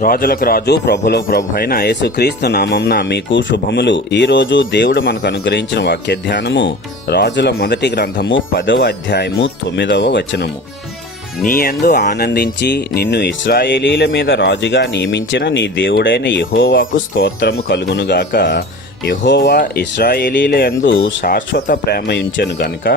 రాజులకు రాజు ప్రభులకు ప్రభు అయిన యేసుక్రీస్తు నామంన మీకు శుభములు. ఈ రోజు దేవుడు మనకు అనుగ్రహించిన వాక్య ధ్యానము రాజుల మొదటి గ్రంథము పదవ అధ్యాయము తొమ్మిదవ వచనము. నీ యందు ఆనందించి నిన్ను ఇస్రాయేలీల మీద రాజుగా నియమించిన నీ దేవుడైన యహోవాకు స్తోత్రము కలుగునుగాక. యహోవా ఇస్రాయేలీల యందు శాశ్వత ప్రేమ ఉంచెను గనుక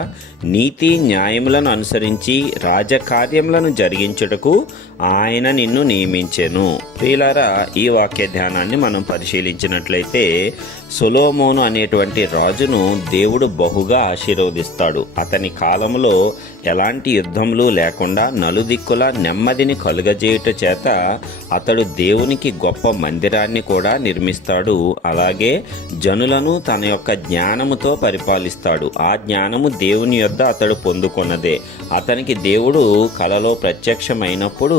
నీతి న్యాయములను అనుసరించి రాజకార్యములను జరిగించుటకు ఆయన నిన్ను నియమించెను. ప్రియులారా ఈ వాక్య ధ్యానాన్ని మనం పరిశీలించినట్లయితే సొలోమోను అనేటువంటి రాజును దేవుడు బహుగా ఆశీర్వదిస్తాడు. అతని కాలంలో ఎలాంటి యుద్ధములు లేకుండా నలుదిక్కుల నెమ్మదిని కలుగజేయుట చేత అతడు దేవునికి గొప్ప మందిరాన్ని కూడా నిర్మిస్తాడు. అలాగే జనులను తన యొక్క జ్ఞానముతో పరిపాలిస్తాడు. ఆ జ్ఞానము దేవుని యొక్క శ్రద్ధ అతడు పొందుకున్నదే. అతనికి దేవుడు కలలో ప్రత్యక్షమైనప్పుడు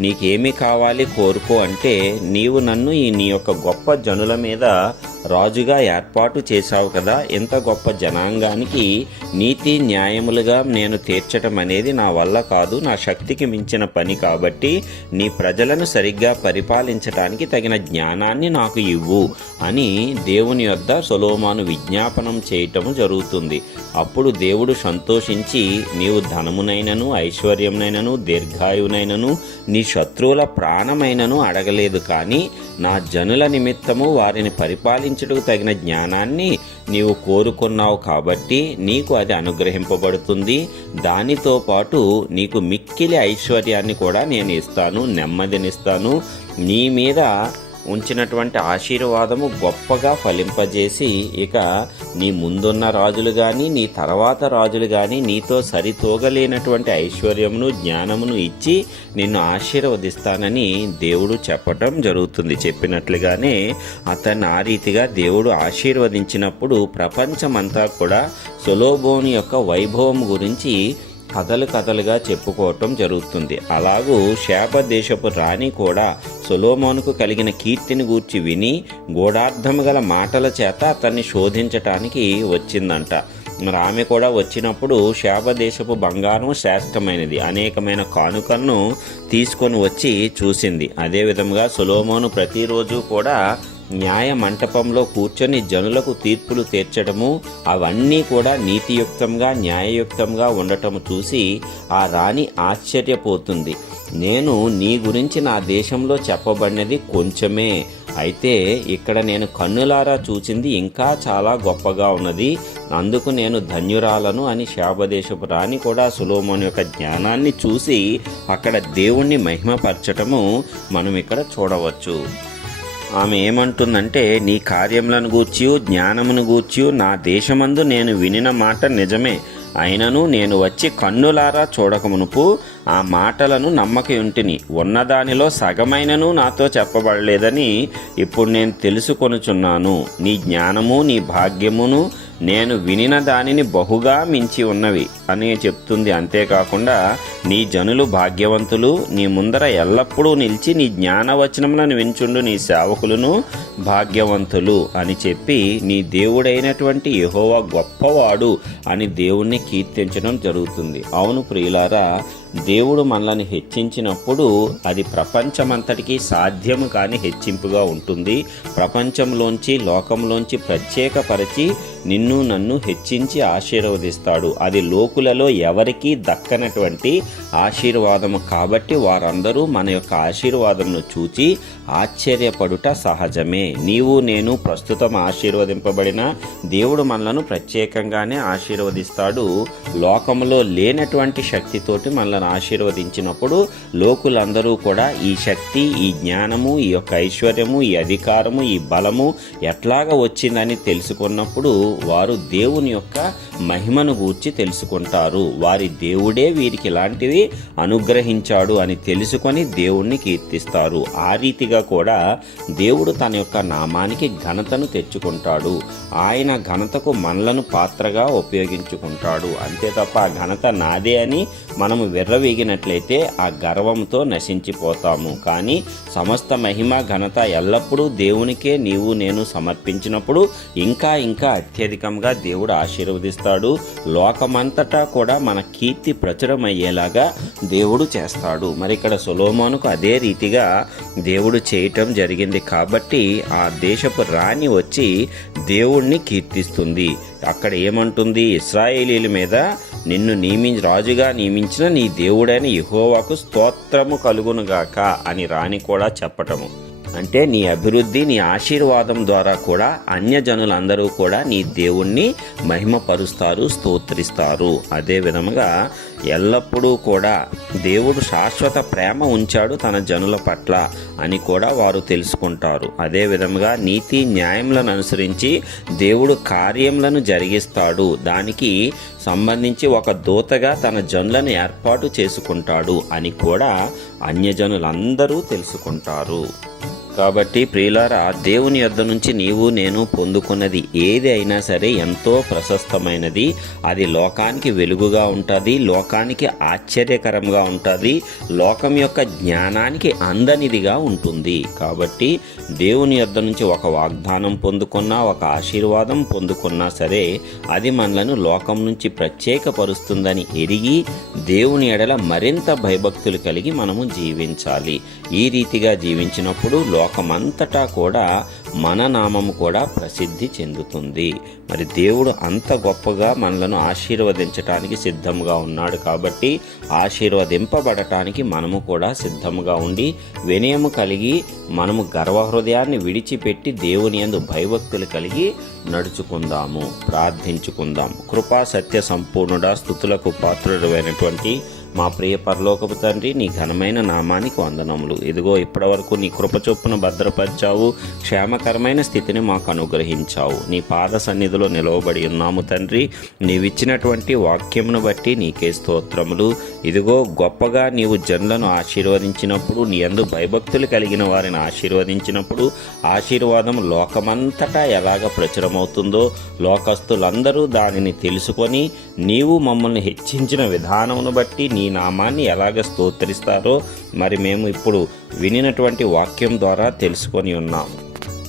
నీకేమి కావాలి కోరుకో అంటే నీవు నన్ను ఈ నీ యొక్క గొప్ప జనుల మీద రాజుగా ఏర్పాటు చేశావు కదా ఇంత గొప్ప జనాంగానికి నీతి న్యాయములుగా నేను తీర్చటం అనేది నా వల్ల కాదు నా శక్తికి మించిన పని కాబట్టి నీ ప్రజలను సరిగ్గా పరిపాలించటానికి తగిన జ్ఞానాన్ని నాకు ఇవ్వు అని దేవుని యొద్ద సొలోమాను విజ్ఞాపనం చేయటము జరుగుతుంది. అప్పుడు దేవుడు సంతోషించి నీవు ధనమునైనను ఐశ్వర్యమునైనను దీర్ఘాయువునైనను నీ శత్రువుల ప్రాణమైనను అడగలేదు కానీ నా జనుల నిమిత్తము వారిని పరిపాలి సంపాదించుటకు తగిన జ్ఞానాన్ని నీవు కోరుకున్నావు కాబట్టి నీకు అది అనుగ్రహింపబడుతుంది. దానితో పాటు నీకు మిక్కిలి ఐశ్వర్యాన్ని కూడా నేను ఇస్తాను నెమ్మదినిస్తాను. నీ మీద ఉంచినటువంటి ఆశీర్వాదము గొప్పగా ఫలింపజేసి ఇక నీ ముందున్న రాజులు కానీ నీ తర్వాత రాజులు కానీ నీతో సరితూగలేనటువంటి ఐశ్వర్యమును జ్ఞానమును ఇచ్చి నిన్ను ఆశీర్వదిస్తానని దేవుడు చెప్పటం జరుగుతుంది. చెప్పినట్లుగానే అతన్ని ఆ రీతిగా దేవుడు ఆశీర్వదించినప్పుడు ప్రపంచమంతా కూడా సొలోబోని యొక్క వైభవం గురించి కథలు కథలుగా చెప్పుకోవటం జరుగుతుంది. అలాగూ శాప దేశపు రాణి కూడా సొలోమోనుకు కలిగిన కీర్తిని గూర్చి విని గూఢార్థము గల మాటల చేత అతన్ని శోధించటానికి వచ్చిందంట. మరి ఆమె కూడా వచ్చినప్పుడు శాపదేశపు బంగారం శ్రేష్టమైనది. అనేకమైన కానుకలను తీసుకొని వచ్చి చూసింది. అదేవిధంగా సొలోమోను ప్రతిరోజు కూడా న్యాయ మంటపంలో కూర్చొని జనులకు తీర్పులు తీర్చడము అవన్నీ కూడా నీతియుక్తంగా న్యాయయుక్తంగా ఉండటము చూసి ఆ రాణి ఆశ్చర్యపోతుంది. నేను నీ గురించి నా దేశంలో చెప్పబడినది కొంచెమే. అయితే ఇక్కడ నేను కన్నులారా చూసింది ఇంకా చాలా గొప్పగా ఉన్నది. అందుకు నేను ధన్యురాలను అని శాపదేశపు రాణి కూడా సులోమోని యొక్క జ్ఞానాన్ని చూసి అక్కడ దేవుణ్ణి మహిమపరచటము మనం ఇక్కడ చూడవచ్చు. ఆమె ఏమంటుందంటే నీ కార్యములను గూర్చి జ్ఞానమును గూర్చి నా దేశమందు నేను వినిన మాట నిజమే. అయినను నేను వచ్చి కన్నులారా చూడకమునుపు ఆ మాటలను నమ్మకయుంటిని. ఉన్నదానిలో సగమైనను నాతో చెప్పబడలేదని ఇప్పుడు నేను తెలుసుకొనుచున్నాను. నీ జ్ఞానము నీ భాగ్యమును నేను వినిన దానిని బహుగా మించి ఉన్నవి అని చెప్తుంది. అంతేకాకుండా నీ జనులు భాగ్యవంతులు నీ ముందర ఎల్లప్పుడూ నిలిచి నీ జ్ఞానవచనములను వించుండు నీ సేవకులను భాగ్యవంతులు అని చెప్పి నీ దేవుడైనటువంటి యహోవా గొప్పవాడు అని దేవుణ్ణి కీర్తించడం జరుగుతుంది. అవును ప్రియులారా దేవుడు మనల్ని హెచ్చించినప్పుడు అది ప్రపంచమంతటికీ సాధ్యము కాని హెచ్చింపుగా ఉంటుంది. ప్రపంచంలోంచి లోకంలోంచి ప్రత్యేకపరిచి నిన్ను నన్ను హెచ్చించి ఆశీర్వదిస్తాడు. అది లోకులలో ఎవరికీ దక్కనటువంటి ఆశీర్వాదము కాబట్టి వారందరూ మన యొక్క ఆశీర్వాదమును చూచి ఆశ్చర్యపడుట సహజమే. నీవు నేను ప్రస్తుతం ఆశీర్వదింపబడిన దేవుడు మనలను ప్రత్యేకంగానే ఆశీర్వదిస్తాడు. లోకంలో లేనటువంటి శక్తితోటి మనల్ని ఆశీర్వదించినప్పుడు లోకులందరూ కూడా ఈ శక్తి ఈ జ్ఞానము ఈ యొక్క ఐశ్వర్యము ఈ అధికారము ఈ బలము ఎట్లాగ వచ్చిందని తెలుసుకున్నప్పుడు వారు దేవుని యొక్క మహిమను గూర్చి తెలుసుకుంటారు. వారి దేవుడే వీరికి ఇలాంటివి అనుగ్రహించాడు అని తెలుసుకొని దేవుణ్ణి కీర్తిస్తారు. ఆ రీతిగా కూడా దేవుడు తన యొక్క నామానికి ఘనతను తెచ్చుకుంటాడు. ఆయన ఘనతకు మనలను పాత్రగా ఉపయోగించుకుంటాడు. అంతే తప్ప ఆ ఘనత నాదే అని మనము వెర్ విర్రవీగినట్లయితే ఆ గర్వంతో నశించిపోతాము. కానీ సమస్త మహిమ ఘనత ఎల్లప్పుడూ దేవునికే నీవు నేను సమర్పించినప్పుడు ఇంకా ఇంకా అత్యధికంగా దేవుడు ఆశీర్వదిస్తాడు. లోకమంతటా కూడా మన కీర్తి ప్రచురమయ్యేలాగా దేవుడు చేస్తాడు. మరి ఇక్కడ సులోమోనుకు అదే రీతిగా దేవుడు చేయటం జరిగింది కాబట్టి ఆ దేశపు రాణి వచ్చి దేవుణ్ణి కీర్తిస్తుంది. అక్కడ ఏమంటుంది? ఇస్రాయేలీల మీద నిన్ను నియమి రాజుగా నియమించిన నీ దేవుడైన యహోవాకు స్తోత్రము కలుగునుగాక అని రాణి కూడా చెప్పటము. అంటే నీ అభివృద్ధి నీ ఆశీర్వాదం ద్వారా కూడా అన్యజనులందరూ కూడా నీ దేవుణ్ణి మహిమపరుస్తారు స్తోత్రిస్తారు. అదే విధముగా ఎల్లప్పుడూ కూడా దేవుడు శాశ్వత ప్రేమ ఉంచాడు తన జనుల పట్ల అని కూడా వారు తెలుసుకుంటారు. అదే విధముగా నీతి న్యాయములను అనుసరించి దేవుడు కార్యములను జరిగిస్తాడు. దానికి సంబంధించి ఒక దూతగా తన జనులను ఏర్పాటు చేసుకుంటాడు అని కూడా అన్యజనులందరూ తెలుసుకుంటారు. కాబట్టి ప్రియులారా దేవుని యొద్ద నుంచి నీవు నేను పొందుకున్నది ఏది అయినా సరే ఎంతో ప్రశస్తమైనది. అది లోకానికి వెలుగుగా ఉంటుంది లోకానికి ఆశ్చర్యకరంగా ఉంటుంది లోకం యొక్క జ్ఞానానికి అందనిదిగా ఉంటుంది. కాబట్టి దేవుని యొద్ద నుంచి ఒక వాగ్దానం పొందుకున్నా ఒక ఆశీర్వాదం పొందుకున్నా సరే అది మనలను లోకం నుంచి ప్రత్యేకపరుస్తుందని ఎరిగి దేవుని ఎడల మరింత భయభక్తులు కలిగి మనము జీవించాలి. ఈ రీతిగా జీవించినప్పుడు లోక లోకమంతటా కూడా మన నామము కూడా ప్రసిద్ధి చెందుతుంది. మరి దేవుడు అంత గొప్పగా మనలను ఆశీర్వదించటానికి సిద్ధంగా ఉన్నాడు కాబట్టి ఆశీర్వదింపబడటానికి మనము కూడా సిద్ధంగా ఉండి వినయము కలిగి మనము గర్వహృదయాన్ని విడిచిపెట్టి దేవుని యందు భయభక్తులు కలిగి నడుచుకుందాము ప్రార్థించుకుందాం కృపా సత్య సంపూర్ణుడా స్థుతులకు పాత్రుడైనటువంటి మా ప్రియ పరలోకపు తండ్రి నీ ఘనమైన నామానికి వందనములు. ఇదిగో ఇప్పటివరకు నీ కృపచొప్పున భద్రపరిచావు క్షేమకరమైన స్థితిని మాకు అనుగ్రహించావు. నీ పాద సన్నిధిలో నిలవబడి ఉన్నాము తండ్రి. నీవిచ్చినటువంటి వాక్యమును బట్టి నీకే స్తోత్రములు. ఇదిగో గొప్పగా నీవు జనులను ఆశీర్వదించినప్పుడు నీ అందు భయభక్తులు కలిగిన వారిని ఆశీర్వదించినప్పుడు ఆశీర్వాదం లోకమంతటా ఎలాగ ప్రచురమవుతుందో లోకస్తులందరూ దానిని తెలుసుకొని నీవు మమ్మల్ని హెచ్చించిన విధానమును బట్టి నీ నీ నామాన్ని ఎలాగ స్తోత్రిస్తారో మరి మేము ఇప్పుడు వినినటువంటి వాక్యం ద్వారా తెలుసుకొని ఉన్నాము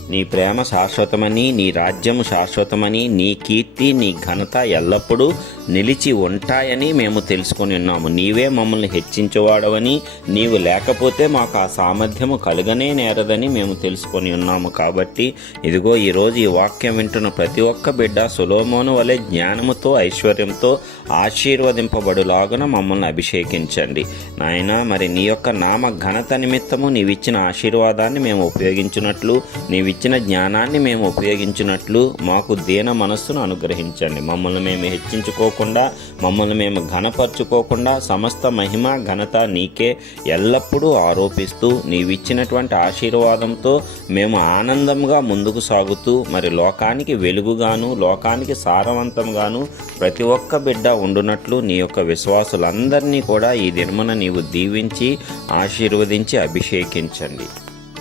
నీ ప్రేమ శాశ్వతమని నీ రాజ్యము శాశ్వతమని నీ కీర్తి నీ ఘనత ఎల్లప్పుడూ నిలిచి ఉంటాయని మేము తెలుసుకొని ఉన్నాము. నీవే మమ్మల్ని హెచ్చించేవాడవని నీవు లేకపోతే మాకు ఆ సామర్థ్యము కలుగనే నేరదని మేము తెలుసుకొని ఉన్నాము కాబట్టి ఇదిగో ఈరోజు ఈ వాక్యం వింటున్న ప్రతి ఒక్క బిడ్డ సులోమోను వలె జ్ఞానముతో ఐశ్వర్యంతో ఆశీర్వదింపబడులాగున మమ్మల్ని అభిషేకించండి. నాయన మరి నీ యొక్క నామ ఘనత నిమిత్తము నీవిచ్చిన ఆశీర్వాదాన్ని మేము ఉపయోగించినట్లు నీవిచ్చిన జ్ఞానాన్ని మేము ఉపయోగించినట్లు మాకు దీన మనస్సును అనుగ్రహించండి. మమ్మల్ని మేము హెచ్చించుకో హెచ్చించుకోకుండా మమ్మల్ని మేము ఘనపరుచుకోకుండా సమస్త మహిమ ఘనత నీకే ఎల్లప్పుడూ ఆరోపిస్తూ నీవిచ్చినటువంటి ఆశీర్వాదంతో మేము ఆనందంగా ముందుకు సాగుతూ మరి లోకానికి వెలుగుగాను లోకానికి సారవంతంగాను ప్రతి ఒక్క బిడ్డ ఉండునట్లు నీ యొక్క విశ్వాసులందరినీ కూడా ఈ దినమున నీవు దీవించి ఆశీర్వదించి అభిషేకించండి.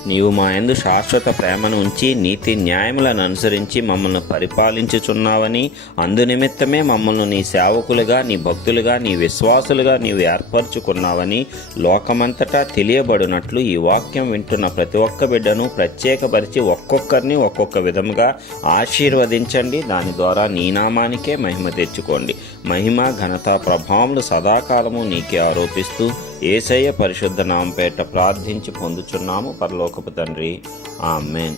నీవు మా యందు శాశ్వత ప్రేమను ఉంచి నీతి న్యాయములను అనుసరించి మమ్మల్ని పరిపాలించుచున్నావని అందునిమిత్తమే మమ్మల్ని నీ సేవకులుగా నీ భక్తులుగా నీ విశ్వాసులుగా నీవు ఏర్పరచుకున్నావని లోకమంతటా తెలియబడినట్లు ఈ వాక్యం వింటున్న ప్రతి ఒక్క బిడ్డను ప్రత్యేకపరిచి ఒక్కొక్కరిని ఒక్కొక్క విధముగా ఆశీర్వదించండి. దాని ద్వారా నీ నామానికే మహిమ తెచ్చుకోండి. మహిమ ఘనత ప్రభావములు సదాకాలము నీకే ఆరోపిస్తూ ఏసయ్య పరిశుద్ధ నామపేట ప్రార్థించి పొందుచున్నాము. పరలోకపు తండ్రి. ఆమెన్.